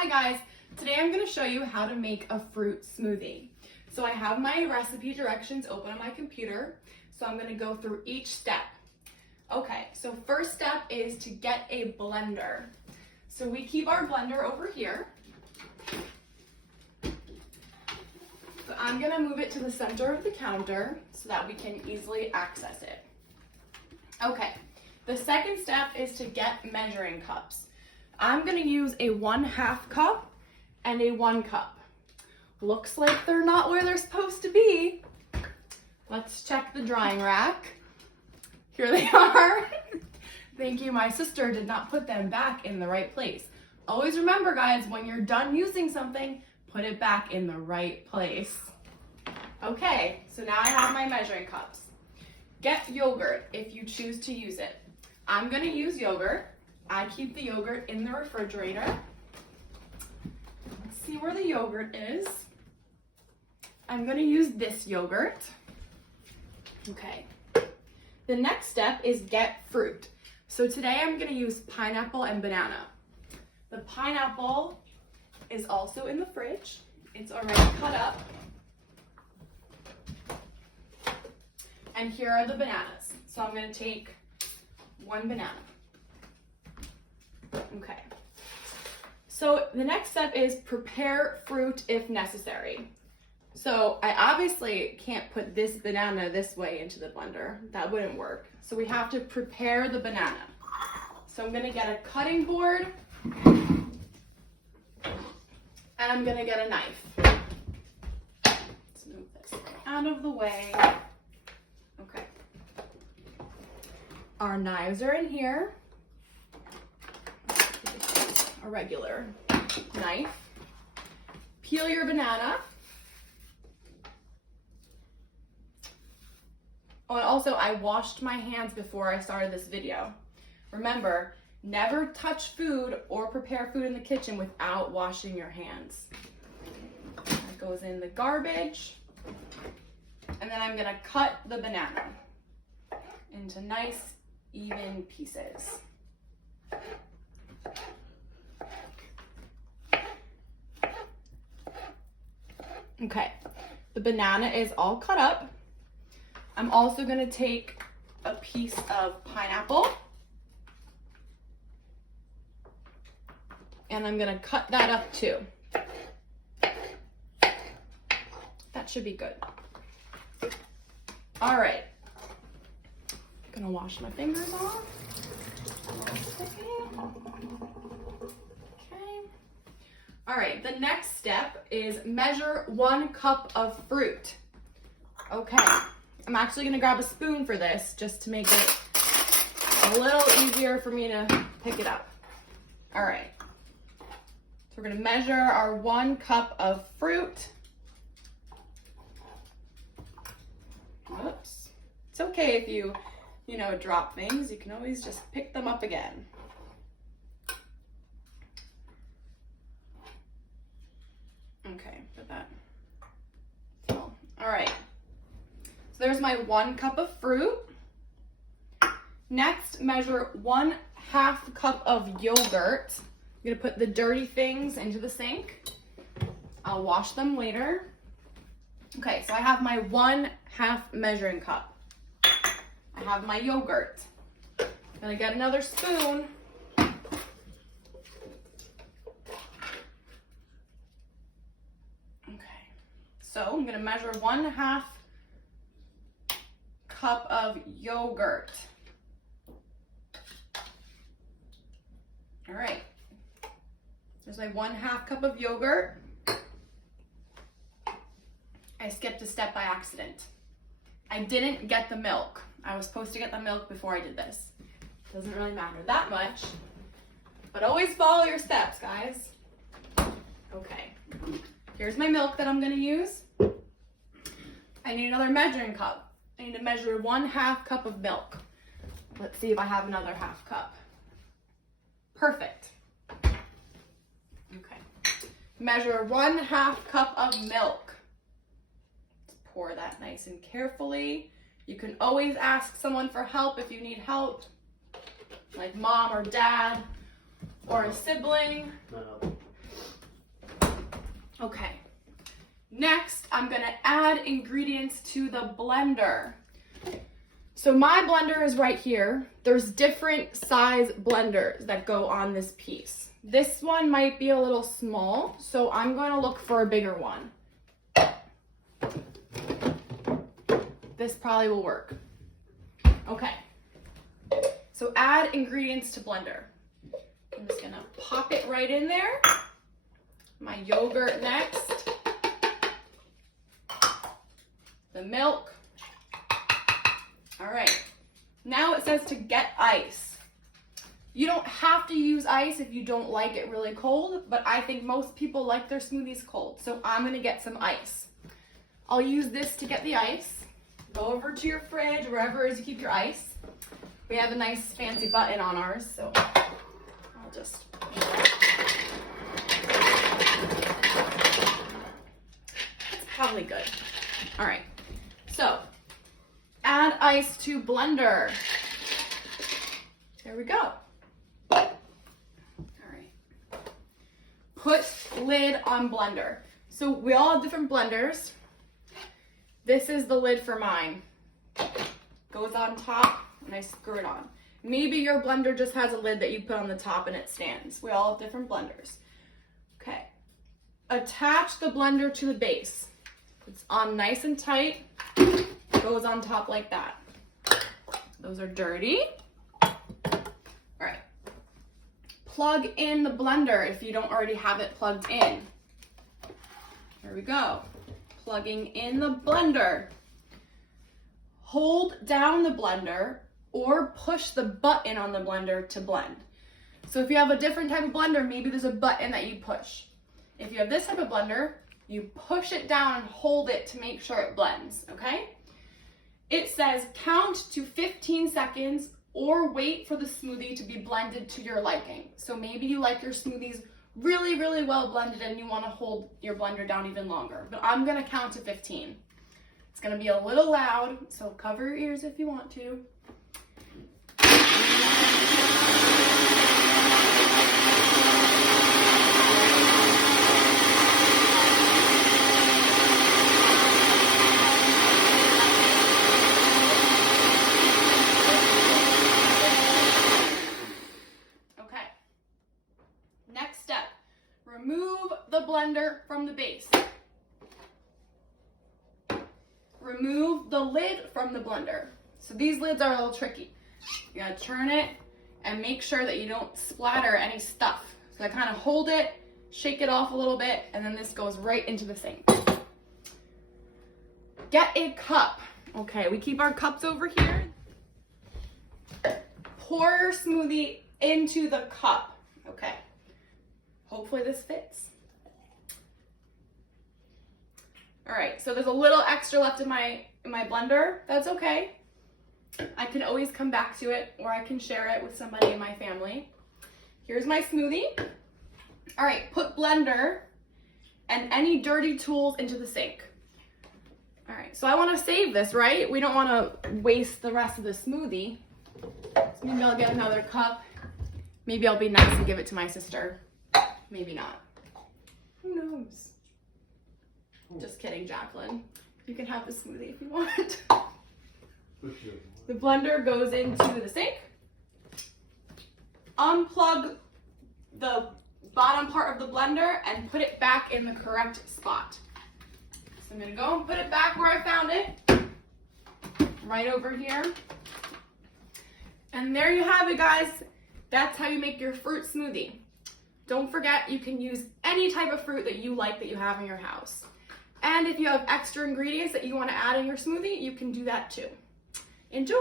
Hi guys, today I'm going to show you how to make a fruit smoothie. So I have my recipe directions open on my computer, so I'm going to go through each step. Okay, so first step is to get a blender. So we keep our blender over here. So I'm going to move it to the center of the counter so that we can easily access it. Okay, the second step is to get measuring cups. I'm going to use a 1/2 cup and a 1 cup. Looks like they're not where they're supposed to be. Let's check the drying rack. Here they are. Thank you, my sister did not put them back in the right place. Always remember, guys, when you're done using something, put it back in the right place. Okay, so now I have my measuring cups. Get yogurt if you choose to use it. I'm going to use yogurt. I keep the yogurt in the refrigerator. Let's see where the yogurt is. I'm going to use this yogurt. Okay. The next step is get fruit. So today I'm going to use pineapple and banana. The pineapple is also in the fridge. It's already cut up. And here are the bananas. So I'm going to take 1 banana. Okay. So the next step is prepare fruit if necessary. So I obviously can't put this banana this way into the blender. That wouldn't work. So we have to prepare the banana. So I'm going to get a cutting board and I'm going to get a knife. Let's move this out of the way. Okay. Our knives are in here. A regular knife. Peel your banana. Oh, and also I washed my hands before I started this video. Remember, never touch food or prepare food in the kitchen without washing your hands. That goes in the garbage. And then I'm gonna cut the banana into nice, even pieces. Okay, the banana is all cut up. I'm also going to take a piece of pineapple and I'm going to cut that up too. That should be good. All right, I'm going to wash my fingers off. All right, the next step is measure 1 cup of fruit. Okay, I'm actually gonna grab a spoon for this just to make it a little easier for me to pick it up. All right, so we're gonna measure our 1 cup of fruit. Whoops. It's okay if you drop things. You can always just pick them up again. Okay, put that. So, all right. So there's my 1 cup of fruit. Next, measure 1/2 cup of yogurt. I'm gonna put the dirty things into the sink. I'll wash them later. Okay, so I have my 1/2 measuring cup. I have my yogurt. I'm gonna get another spoon. So I'm going to measure 1/2 cup of yogurt. All right. There's my 1/2 cup of yogurt. I skipped a step by accident. I didn't get the milk. I was supposed to get the milk before I did this. Doesn't really matter that much, but always follow your steps, guys. Okay. Here's my milk that I'm going to use. I need another measuring cup. I need to measure 1/2 cup of milk. Let's see if I have another 1/2 cup. Perfect. Okay. Measure 1/2 cup of milk. Let's pour that nice and carefully. You can always ask someone for help if you need help, like mom or dad or a sibling. Next, I'm gonna add ingredients to the blender. So my blender is right here. There's different size blenders that go on this piece. This one might be a little small, so I'm going to look for a bigger one. This probably will work. Okay, so add ingredients to blender. I'm just gonna pop it right in there. My yogurt next. The milk. All right, now it says to get ice. You don't have to use ice if you don't like it really cold, but I think most people like their smoothies cold, so I'm gonna get some ice. I'll use this to get the ice. Go over to your fridge, wherever it is you keep your ice. We have a nice fancy button on ours, so I'll just... That's probably good. All right, so add ice to blender. There we go. All right. Put lid on blender. So we all have different blenders. This is the lid for mine. Goes on top and I screw it on. Maybe your blender just has a lid that you put on the top and it stands. We all have different blenders. Okay. Attach the blender to the base. It's on nice and tight. Goes on top like that. Those are dirty. All right. Plug in the blender if you don't already have it plugged in. There we go. Plugging in the blender. Hold down the blender or push the button on the blender to blend. So if you have a different type of blender, maybe there's a button that you push. If you have this type of blender, you push it down and hold it to make sure it blends, okay? It says count to 15 seconds or wait for the smoothie to be blended to your liking. So maybe you like your smoothies really, really well blended and you want to hold your blender down even longer. But I'm going to count to 15. It's going to be a little loud, so cover your ears if you want to. Remove the blender from the base. Remove the lid from the blender. So these lids are a little tricky. You gotta turn it and make sure that you don't splatter any stuff. So I kind of hold it, shake it off a little bit, and then this goes right into the sink. Get a cup. Okay, we keep our cups over here. Pour your smoothie into the cup. Okay. Hopefully this fits. All right, so there's a little extra left in my blender. That's okay. I can always come back to it, or I can share it with somebody in my family. Here's my smoothie. All right, put blender and any dirty tools into the sink. All right, so I want to save this, right? We don't want to waste the rest of the smoothie. So maybe I'll get another cup. Maybe I'll be nice and give it to my sister. Maybe not. Who knows? Just kidding, Jacqueline. You can have the smoothie if you want. The blender goes into the sink. Unplug the bottom part of the blender and put it back in the correct spot. So I'm gonna go and put it back where I found it. Right over here. And there you have it, guys. That's how you make your fruit smoothie. Don't forget, you can use any type of fruit that you like that you have in your house. And if you have extra ingredients that you want to add in your smoothie, you can do that too. Enjoy!